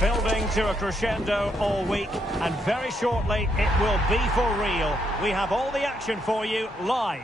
Building to a crescendo all week, and very shortly it will be for real. We have all the action for you live.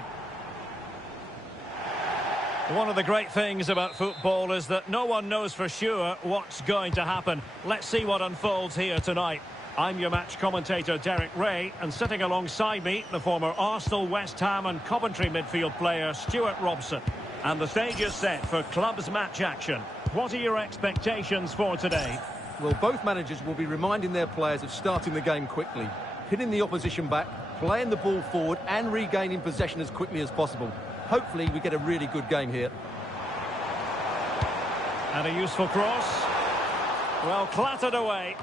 One of the great things about football is that no one knows for sure what's going to happen. Let's see what unfolds here tonight. I'm your match commentator, Derek Ray, and sitting alongside me, the former Arsenal, West Ham and Coventry midfield player, Stuart Robson. And the stage is set for clubs match action. What are your expectations for today? Well, both managers will be reminding their players of starting the game quickly, pinning the opposition back, playing the ball forward and regaining possession as quickly as possible. Hopefully we get a really good game here. And a useful cross. Well, clattered away.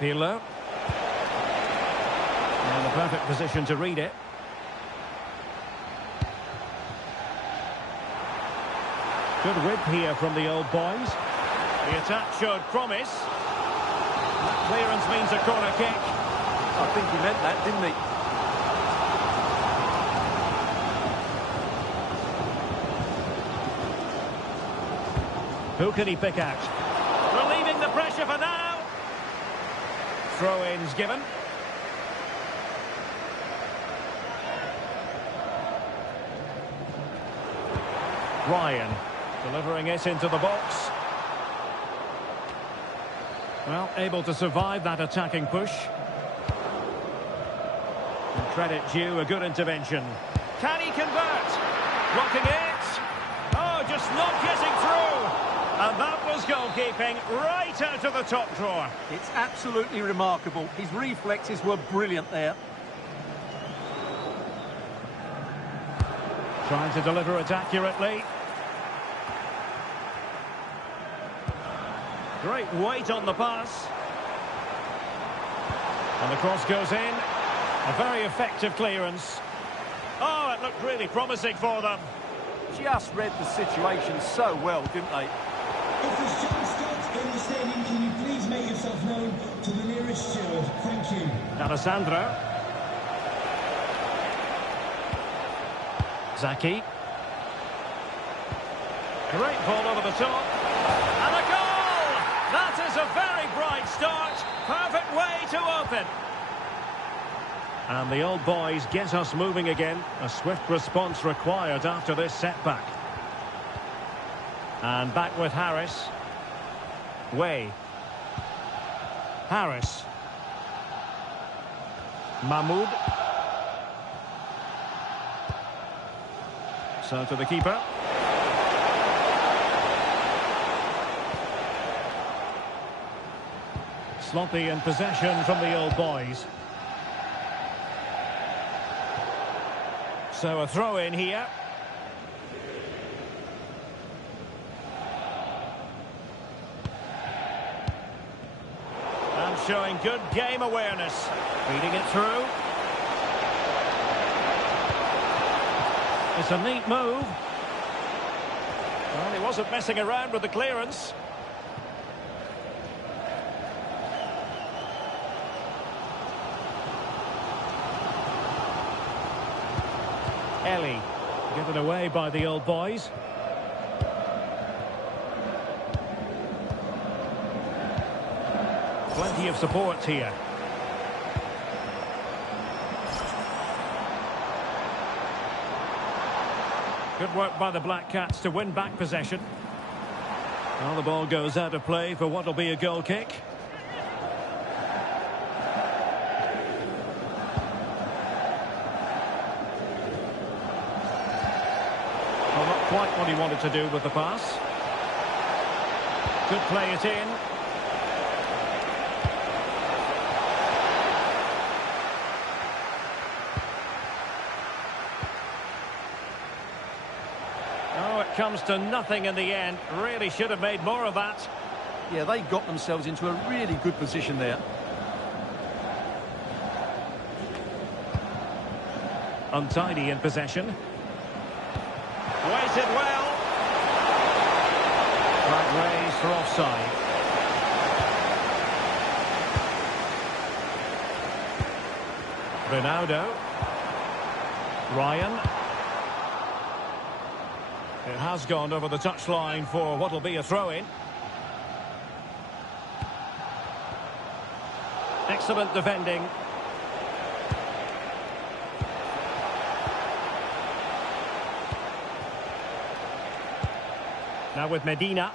Pirlo. In the perfect position to read it. Good whip here from the old boys. The attack showed promise. That clearance means a corner kick. I think he meant that, didn't he? Who can he pick out? Relieving the pressure for now. Throw-ins given. Ryan delivering it into the box. Well, able to survive that attacking push. And credit due, a good intervention. Can he convert? Blocking it. Oh, just not getting through. And that was goalkeeping right out of the top drawer. It's absolutely remarkable. His reflexes were brilliant there. Trying to deliver it accurately. Great weight on the pass. And the cross goes in. A very effective clearance. Oh, it looked really promising for them. Just read the situation so well, didn't they? If there's chance stopped in the stadium, can you please make yourself known to the nearest steward? Thank you. Alessandro. Zaki. Great ball over the top. And a goal! That is a very bright start. Perfect way to open. And the old boys get us moving again. A swift response required after this setback. And back with Harris. Way. Harris. Mahmoud. So to the keeper. Sloppy in possession from the old boys. So a throw in here. And showing good game awareness. Feeding it through. It's a neat move. Well, he wasn't messing around with the clearance. Ellie, given away by the old boys. Plenty of support here. Good work by the Black Cats to win back possession. Well, the ball goes out of play for what will be a goal kick. Well, not quite what he wanted to do with the pass. Could play it in. Oh, it comes to nothing in the end. Really should have made more of that. Yeah, they got themselves into a really good position there. Untidy in possession. Waited well. Right raised for offside. Ronaldo. Ryan. It has gone over the touchline for what will be a throw-in. Excellent defending. Now with Medina.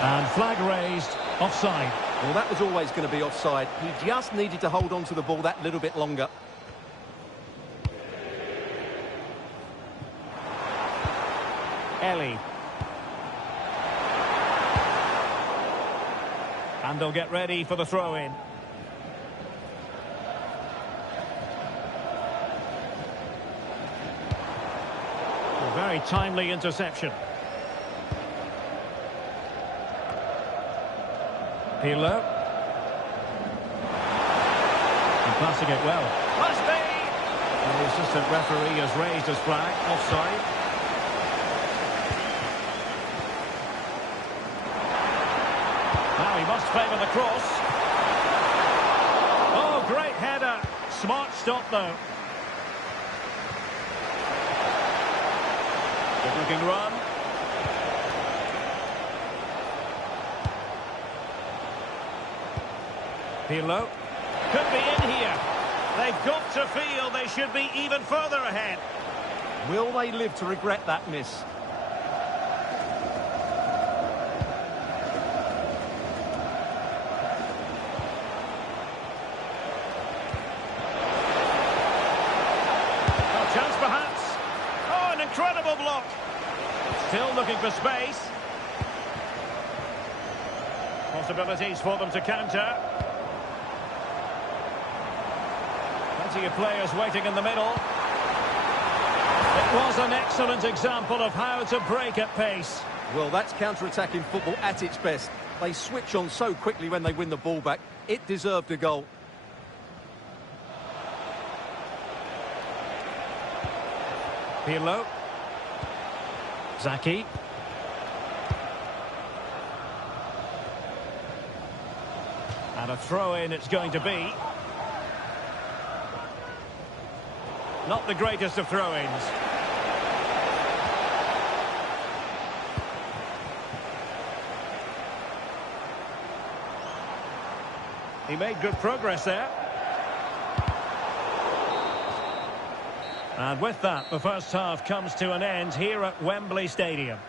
And flag raised, offside. Well, that was always going to be offside. He just needed to hold on to the ball that little bit longer. Ellie. And they'll get ready for the throw-in. A very timely interception. Pirlo. And passing it well. Must be! The assistant referee has raised his flag. Offside. Now he must favour the cross. Oh, great header. Smart stop, though. Good-looking run. Pirlo. Could be in here. They've got to feel they should be even further ahead. Will they live to regret that miss? Oh, chance perhaps. Oh, an incredible block. Still looking for space. Possibilities for them to counter. Plenty of players waiting in the middle. It was an excellent example of how to break at pace. Well, that's counter-attacking football at its best. They switch on so quickly when they win the ball back. It deserved a goal. Pirlo. Zaki. And a throw-in it's going to be. Not the greatest of throw-ins. He made good progress there. And with that, the first half comes to an end here at Wembley Stadium.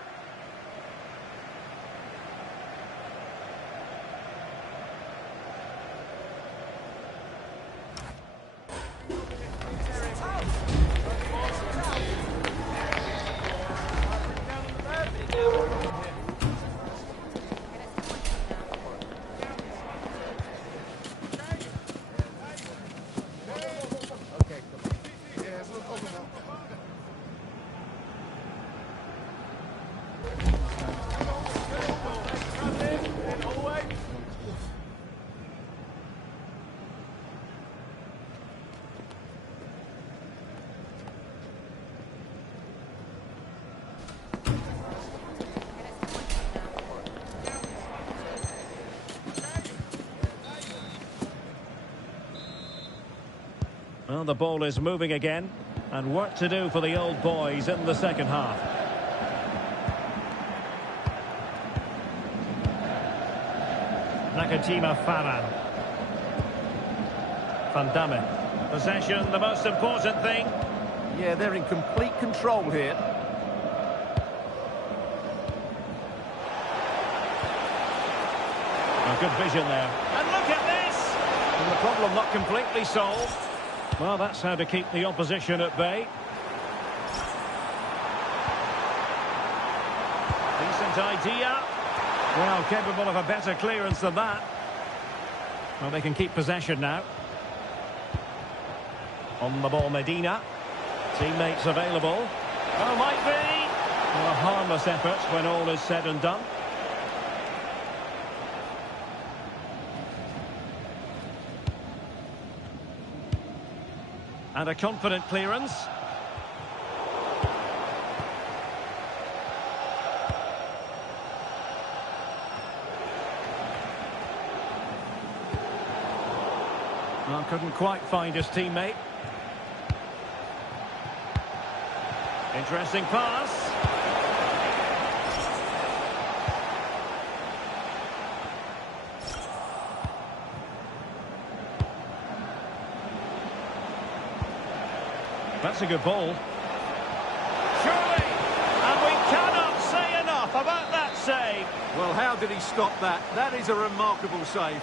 Well, the ball is moving again, and work to do for the old boys in the second half. Nakatima Farran. Van Damme. Possession, the most important thing. Yeah, they're in complete control here. A good vision there. And look at this! And the problem not completely solved. Well, that's how to keep the opposition at bay. Decent idea. Well, capable of a better clearance than that. Well, they can keep possession now. On the ball, Medina. Teammates available. Oh, might be. Well, a harmless effort when all is said and done. And a confident clearance. Well, couldn't quite find his teammate. Interesting pass. That's a good ball. Surely! And we cannot say enough about that save. Well, how did he stop that? That is a remarkable save.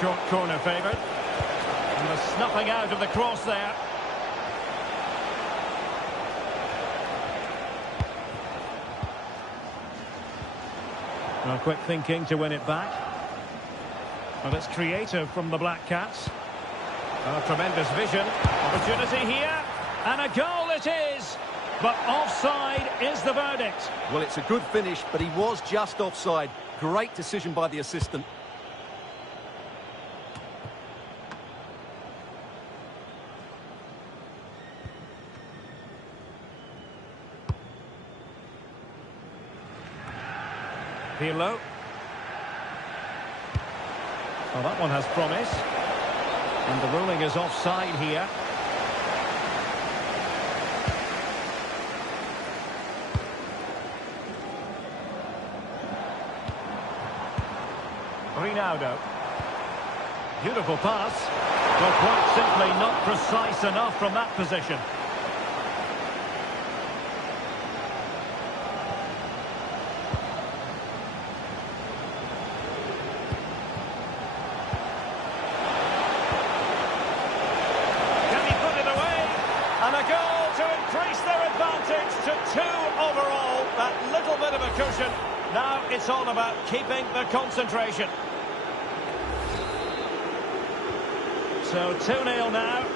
Short corner favoured. And the snuffing out of the cross there. Well, quick thinking to win it back. Well, it's creative from the Black Cats. Oh, tremendous vision. Opportunity here. And a goal it is. But offside is the verdict. Well, it's a good finish, but he was just offside. Great decision by the assistant. Pirlo. Well, that one has promise. And the ruling is offside here. Ronaldo. Beautiful pass. Well, quite simply not precise enough from that position. And a goal to increase their advantage to 2 overall. That little bit of a cushion. Now it's all about keeping the concentration. So 2-0 now.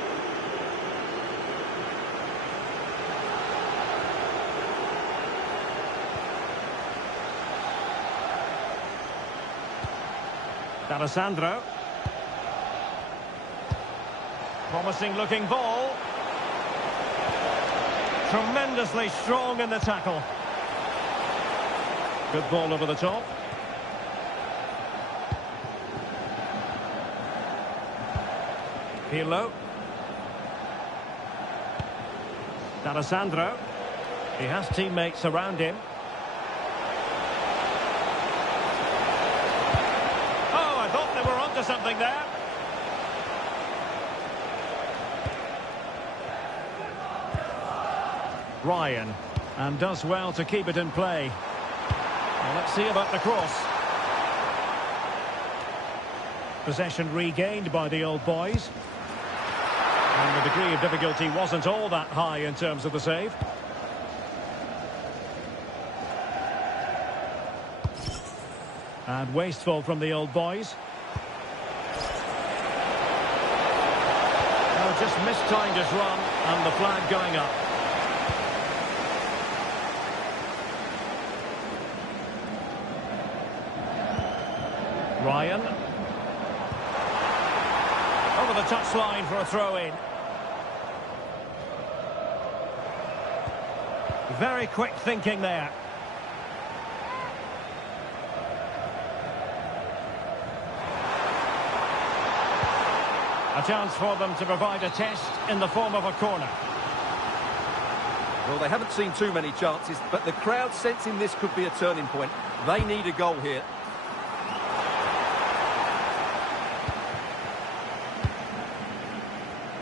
D'Alessandro. Promising looking ball. Tremendously strong in the tackle. Good ball over the top. Pirlo. D'Alessandro. He has teammates around him. Oh, I thought they were onto something there. Ryan, and does well to keep it in play. Well, let's see about the cross. Possession regained by the old boys. And the degree of difficulty wasn't all that high in terms of the save. And wasteful from the old boys. Oh, just mistimed his run, and the flag going up. Ryan. Over the touchline for a throw-in. Very quick thinking there. A chance for them to provide a test in the form of a corner. Well, they haven't seen too many chances, but the crowd sensing this could be a turning point. They need a goal here.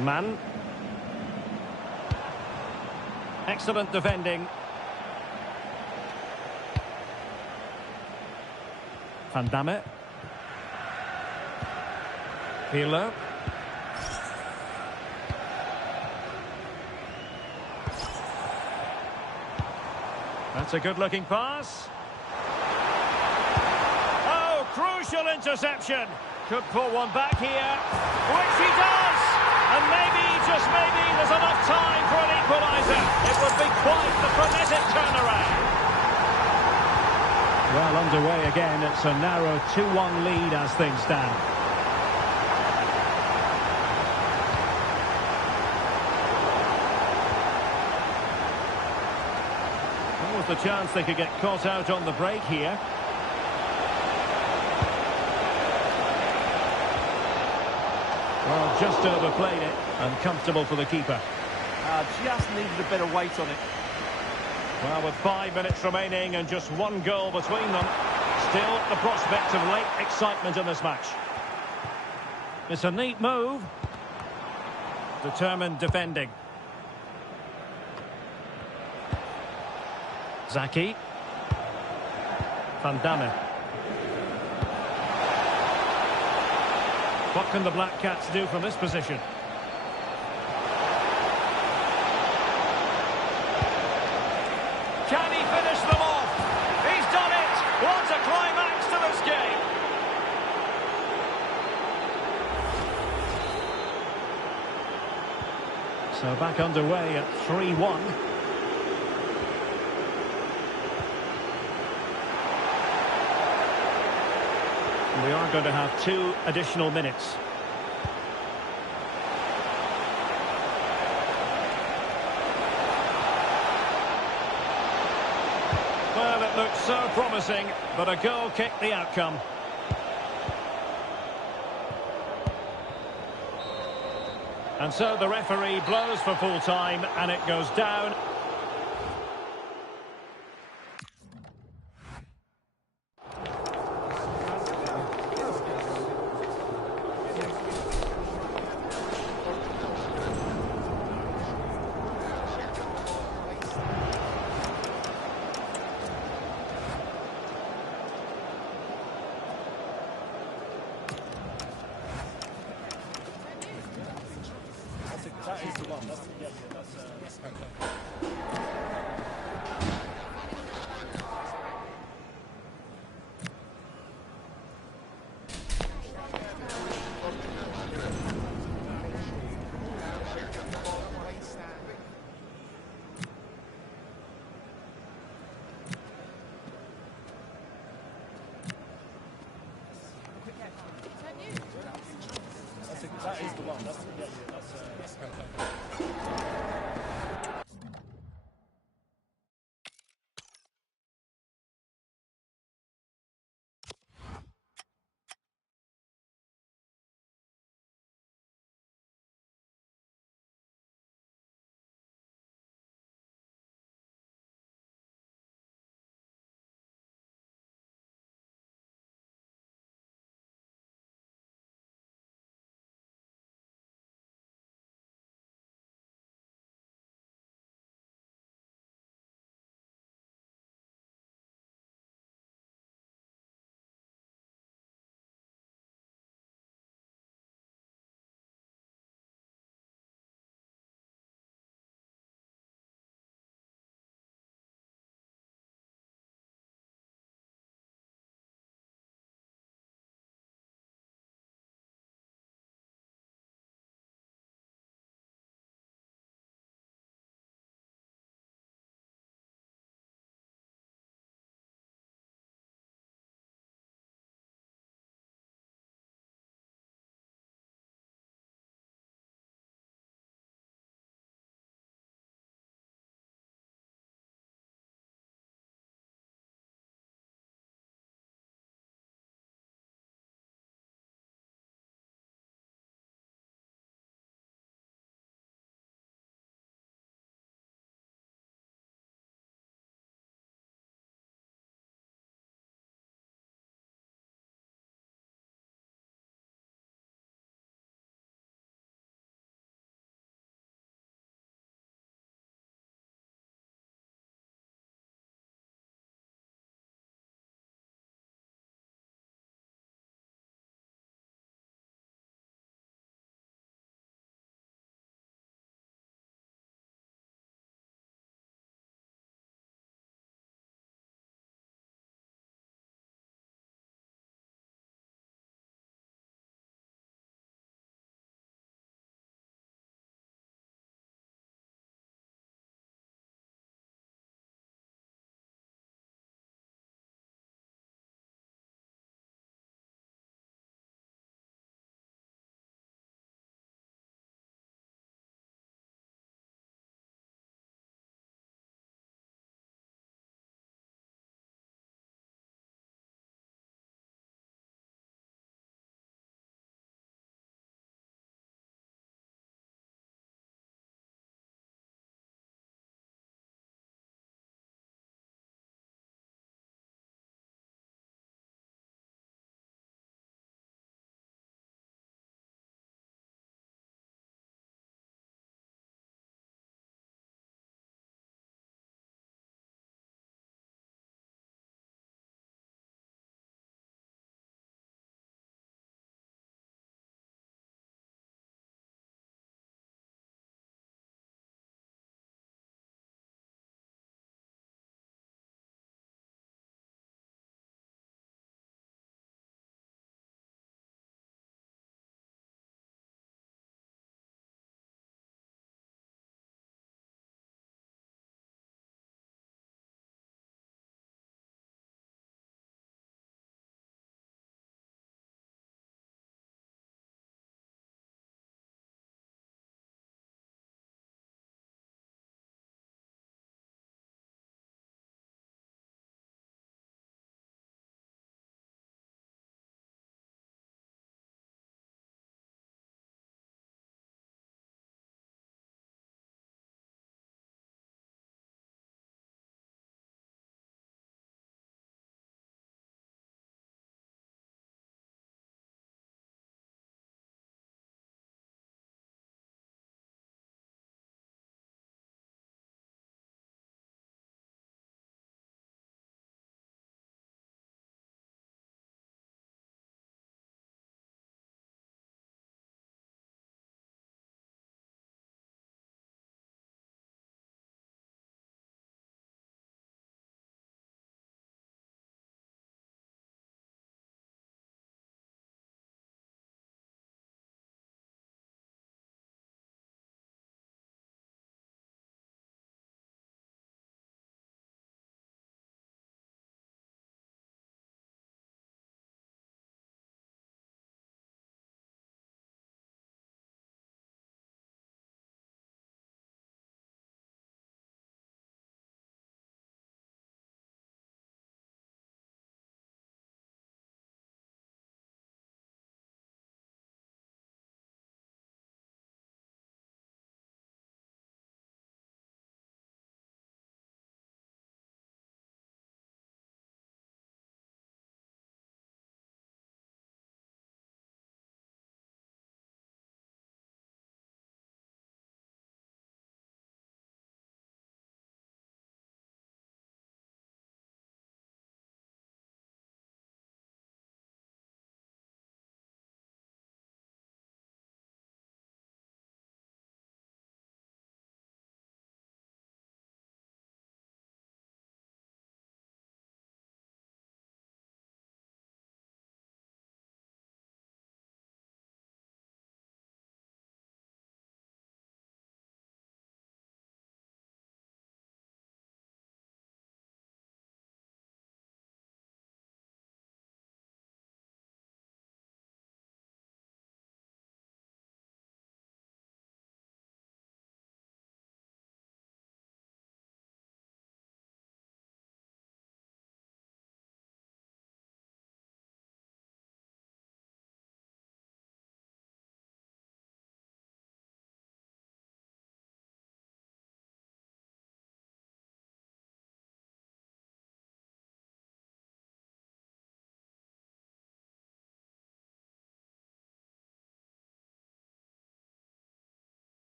Man. Excellent defending. Van Damme. Pirlo. That's a good-looking pass. Oh, crucial interception. Could pull one back here, which he does. And maybe, just maybe, there's enough time for an equaliser. It would be quite the frenetic turnaround. Well, underway again. It's a narrow 2-1 lead as things stand. What was the chance they could get caught out on the break here? Well, just overplayed it and comfortable for the keeper. Just needed a better weight on it. Well, with 5 minutes remaining and just one goal between them, still the prospect of late excitement in this match. It's a neat move. Determined defending. Zaki. Van Damme. What can the Black Cats do from this position? Can he finish them off? He's done it! What a climax to this game! So back underway at 3-1. We are going to have 2 additional minutes. Well, it looked so promising, but a goal kicked the outcome. And so the referee blows for full time, and it goes down. That is the one. That's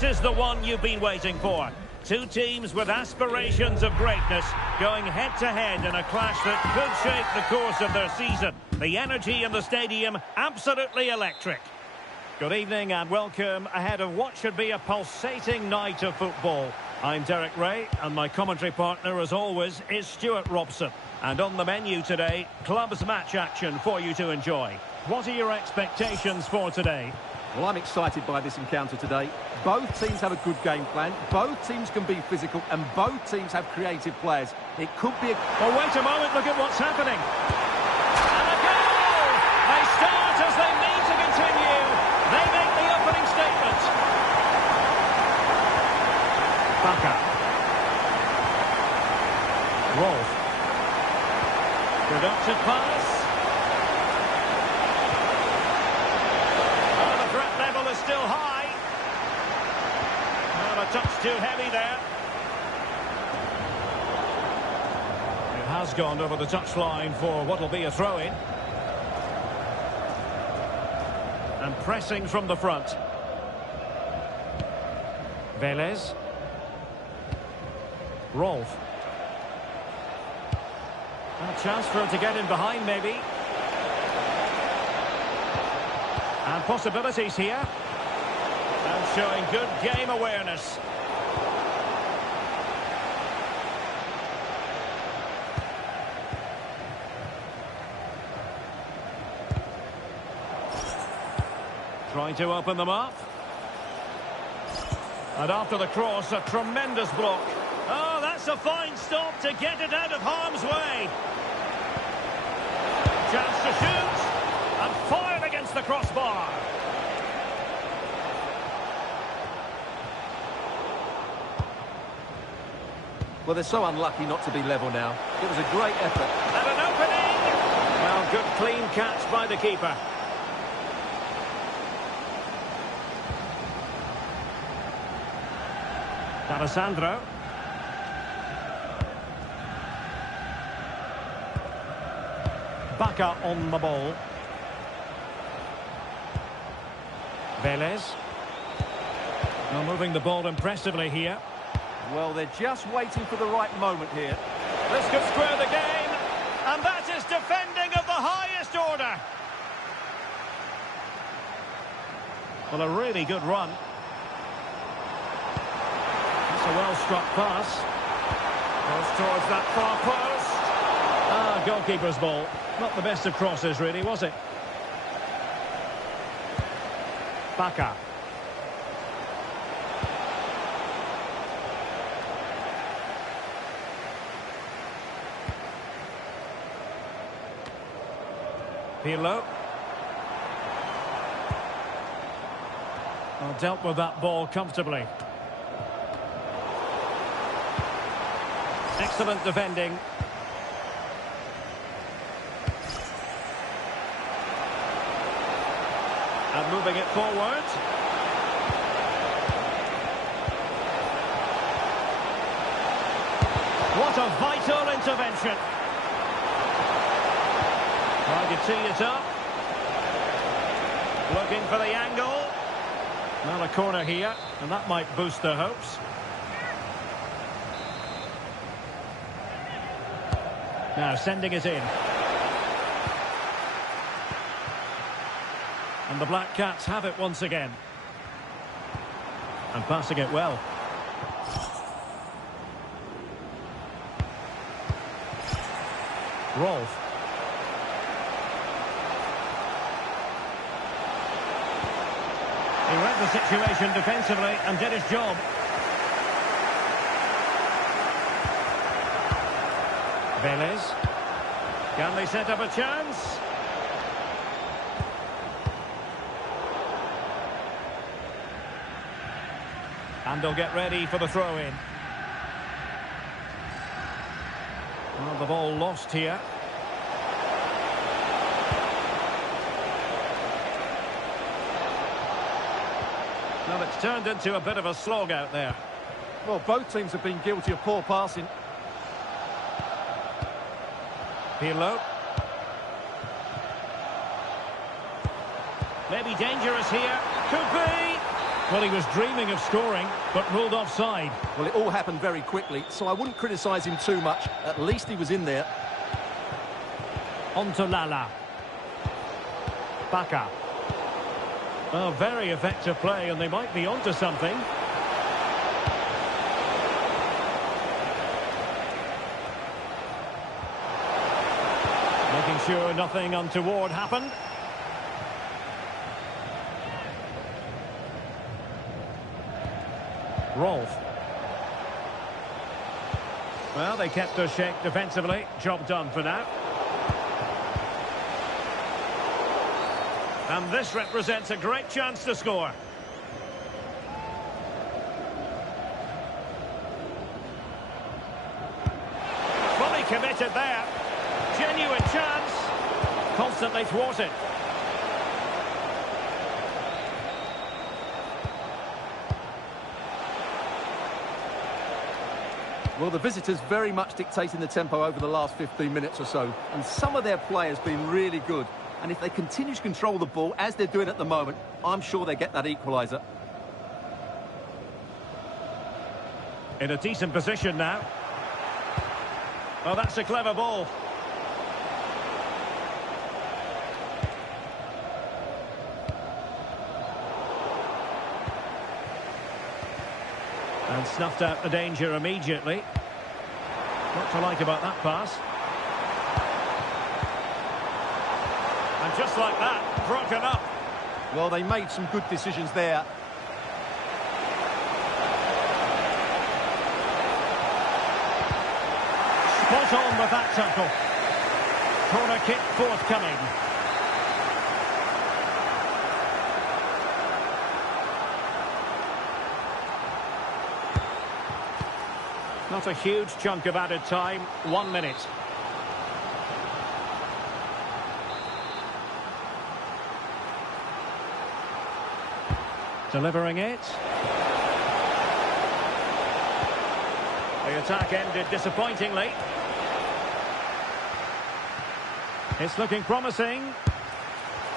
This is the one you've been waiting for. Two teams with aspirations of greatness going head-to-head in a clash that could shape the course of their season. The energy in the stadium, absolutely electric. Good evening and welcome ahead of what should be a pulsating night of football. I'm Derek Ray and my commentary partner, as always, is Stuart Robson. And on the menu today, clubs match action for you to enjoy. What are your expectations for today? Well, I'm excited by this encounter today. Both teams have a good game plan, both teams can be physical, and both teams have creative players. It could be a... Oh, wait a moment, look at what's happening. And a goal! They start as they mean to continue. They make the opening statement. Baka. Rolf. Productive pass. Oh, the threat level is still high. Oh, a touch too heavy there. It has gone over the touchline for what will be a throw-in. And pressing from the front. Velez. Rolf. A chance for him to get in behind, maybe. And possibilities here. And showing good game awareness. Trying to open them up. And after the cross, a tremendous block. Oh, that's a fine stop to get it out of harm's way. Chance to shoot. And fired against the crossbar. Well, they're so unlucky not to be level now. It was a great effort. And an opening. Well, good clean catch by the keeper. Alessandro. Baka on the ball. Velez. Now moving the ball impressively here. Well, they're just waiting for the right moment here. This could square the game. And that is defending of the highest order. Well, a really good run. A well-struck pass. Goes towards that far post. Ah, goalkeeper's ball. Not the best of crosses, really, was it? Baka. Pirlo. Well, dealt with that ball comfortably. Excellent defending. And moving it forward. What a vital intervention. Trying to tee it up. Looking for the angle. Not a corner here, and that might boost their hopes. Now sending it in. And the Black Cats have it once again. And passing it well. Rolf. He read the situation defensively and did his job. Velez. Can they set up a chance? And they'll get ready for the throw-in. Well, the ball lost here. Well, it's turned into a bit of a slog out there. Well, both teams have been guilty of poor passing. Pirlo. Maybe dangerous here. Could be. Well, he was dreaming of scoring, but ruled offside. Well, it all happened very quickly, so I wouldn't criticise him too much. At least he was in there. On to Lala. Baka. Oh, very effective play, and they might be onto something. Making sure nothing untoward happened. Rolf. Well, they kept their shape defensively. Job done for now. And this represents a great chance to score. Fully committed there. Genuine chance. Constantly thwarted. Well, the visitors very much dictating the tempo over the last 15 minutes or so. And some of their players been really good. And if they continue to control the ball, as they're doing at the moment, I'm sure they get that equaliser. In a decent position now. Oh, that's a clever ball. And snuffed out the danger immediately. What to like about that pass? And just like that, broken up. Well, they made some good decisions there. Spot on with that tackle. Corner kick forthcoming. Not a huge chunk of added time. 1 minute. Delivering it. The attack ended disappointingly. It's looking promising.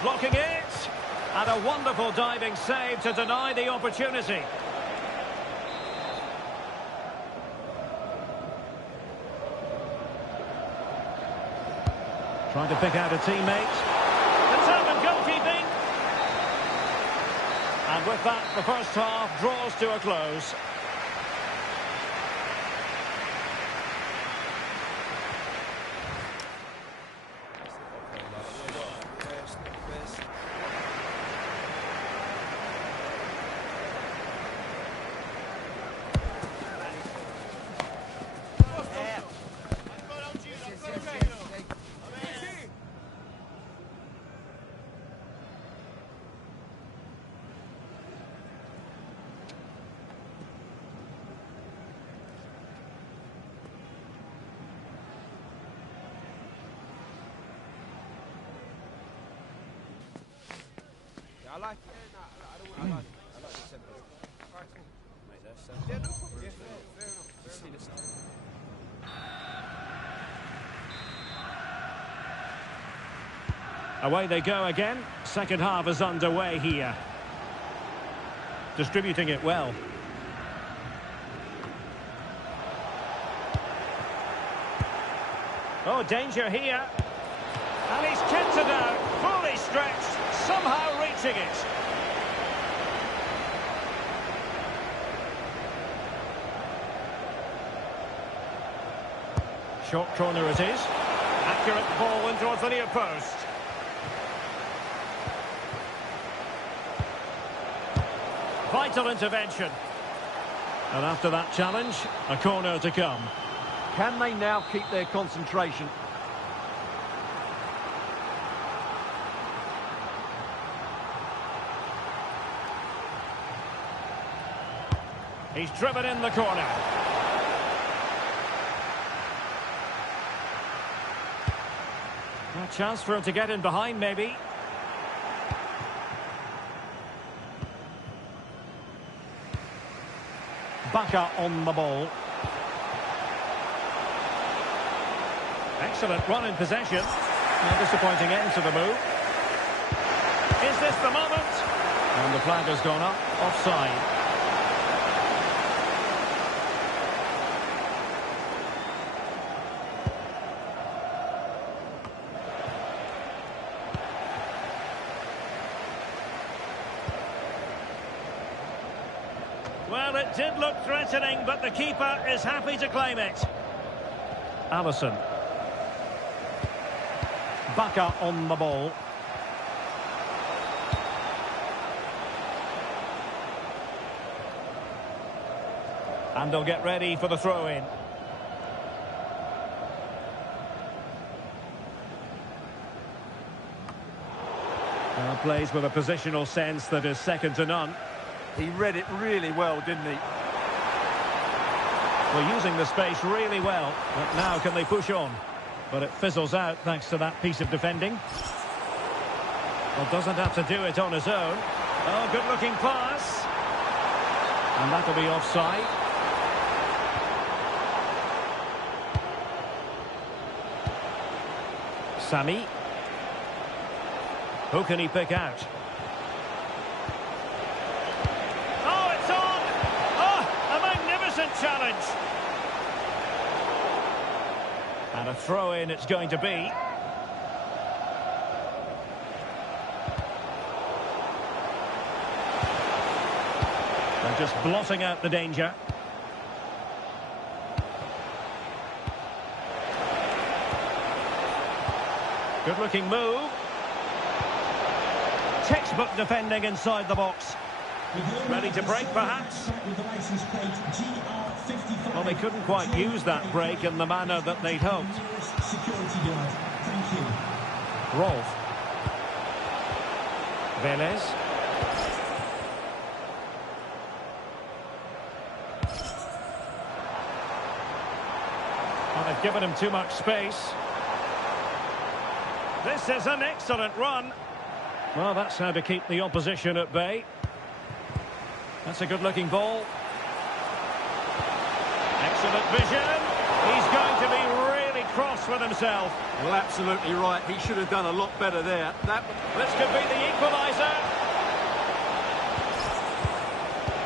Blocking it. And a wonderful diving save to deny the opportunity. Trying to pick out a teammate. Determined goalkeeping. And with that, the first half draws to a close. I like it. I like it. I like the tempo. Alright, cool. Mate, that's yeah, no problem. Yeah, fair enough. See this stuff. Away they go again. Second half is underway here. Distributing it well. Oh, danger here. And he's kept it out. Fully stretched. Somehow reaching it. Short corner it is. Accurate ball in towards the near post. Vital intervention. And after that challenge, a corner to come. Can they now keep their concentration? He's driven in the corner. A chance for him to get in behind, maybe. Baka on the ball. Excellent run in possession. A disappointing end to the move. Is this the moment? And the flag has gone up, offside. Well, it did look threatening, but the keeper is happy to claim it. Allison. Baka on the ball. And they'll get ready for the throw-in. Plays with a positional sense that is second to none. He read it really well, didn't he? We're using the space really well. But now can they push on? But it fizzles out thanks to that piece of defending. Well, doesn't have to do it on his own. Oh, good-looking pass. And that'll be offside. Sami. Who can he pick out? Oh, it's on! Oh, a magnificent challenge! And a throw-in it's going to be. They're just blotting out the danger. Good-looking move. Textbook defending inside the box. Ready to break, perhaps? Well, they couldn't quite use that break in the manner that they'd hoped. Rolf. Velez. Well, they've given him too much space. This is an excellent run. Well, that's how to keep the opposition at bay. That's a good-looking ball. Excellent vision. He's going to be really cross with himself. Well, absolutely right. He should have done a lot better there. This could be the equaliser.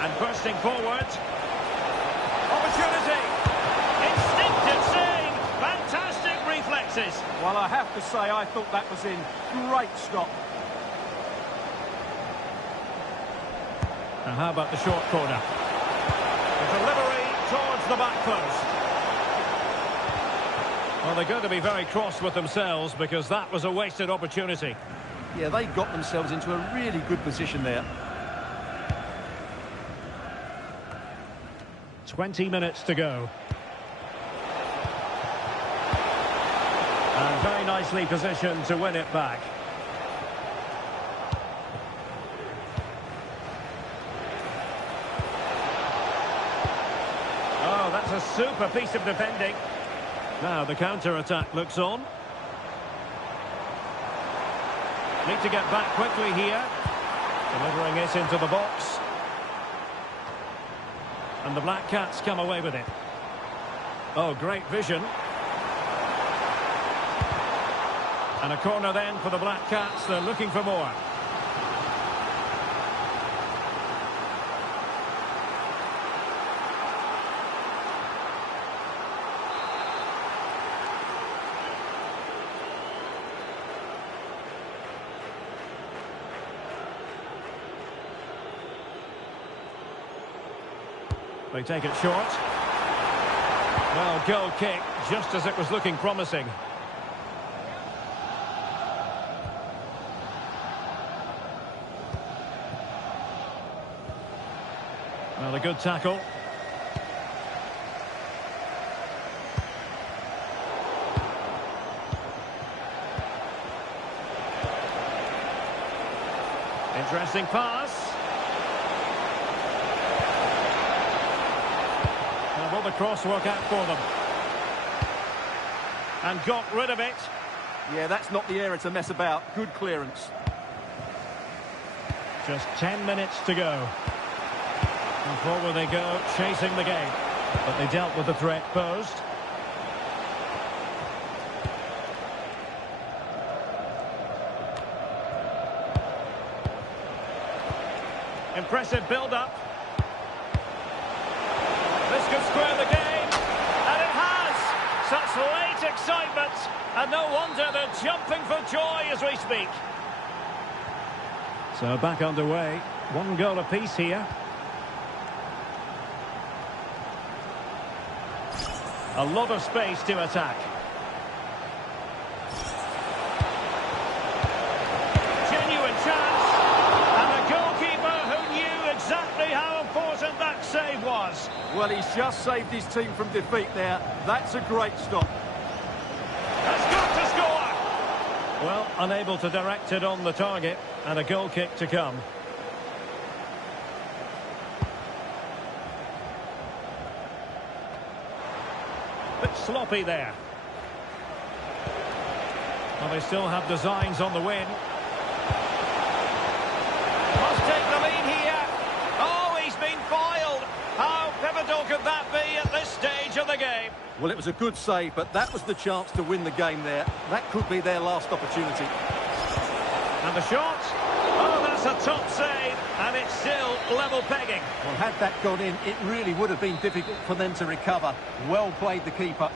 And bursting forward. Opportunity. Instinctive save. Fantastic reflexes. Well, I have to say, I thought that was in. Great stop. Now, how about the short corner? The delivery towards the back post. Well, they're going to be very cross with themselves because that was a wasted opportunity. Yeah, they got themselves into a really good position there. 20 minutes to go. And very nicely positioned to win it back. Oh, that's a super piece of defending. Now the counter-attack looks on. Need to get back quickly here. Delivering it into the box. And the Black Cats come away with it. Oh, great vision. And a corner then for the Black Cats. They're looking for more. They take it short. Well, goal kick, just as it was looking promising. Well, a good tackle. Interesting pass. Will the cross work out for them? And got rid of it. Yeah, that's not the area to mess about. Good clearance. Just 10 minutes to go. And forward they go, chasing the game. But they dealt with the threat posed. Impressive build-up. This could square the game. And it has! Such late excitement. And no wonder they're jumping for joy as we speak. So back underway. 1 goal apiece here. A lot of space to attack. Genuine chance. And a goalkeeper who knew exactly how important that save was. Well, he's just saved his team from defeat there. That's a great stop. Has got to score! Well, unable to direct it on the target. And a goal kick to come. Bit sloppy there. Well, they still have designs on the win. Must take the lead here. Oh, he's been foiled. How pivotal could that be at this stage of the game? Well, it was a good save, but that was the chance to win the game there. That could be their last opportunity. And the shot. Oh, that's a top save. And it's still level pegging. Well, had that gone in, it really would have been difficult for them to recover. Well played, the keeper.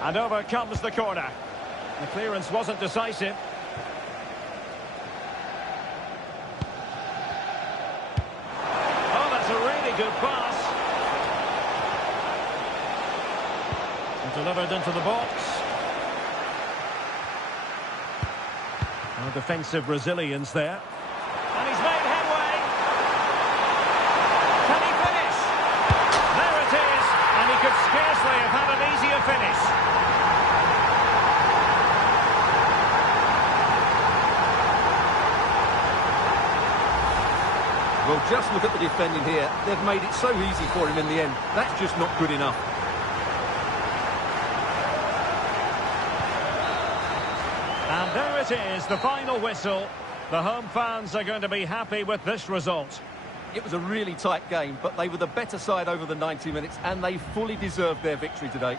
And over comes the corner. The clearance wasn't decisive. Oh, that's a really good pass. And delivered into the box. Oh, defensive resilience there. And he's made headway. Can he finish? There it is. And he could scarcely have had an easier finish. Well, just look at the defending here. They've made it so easy for him in the end. That's just not good enough. And there it is, the final whistle. The home fans are going to be happy with this result. It was a really tight game, but they were the better side over the 90 minutes, and they fully deserved their victory today.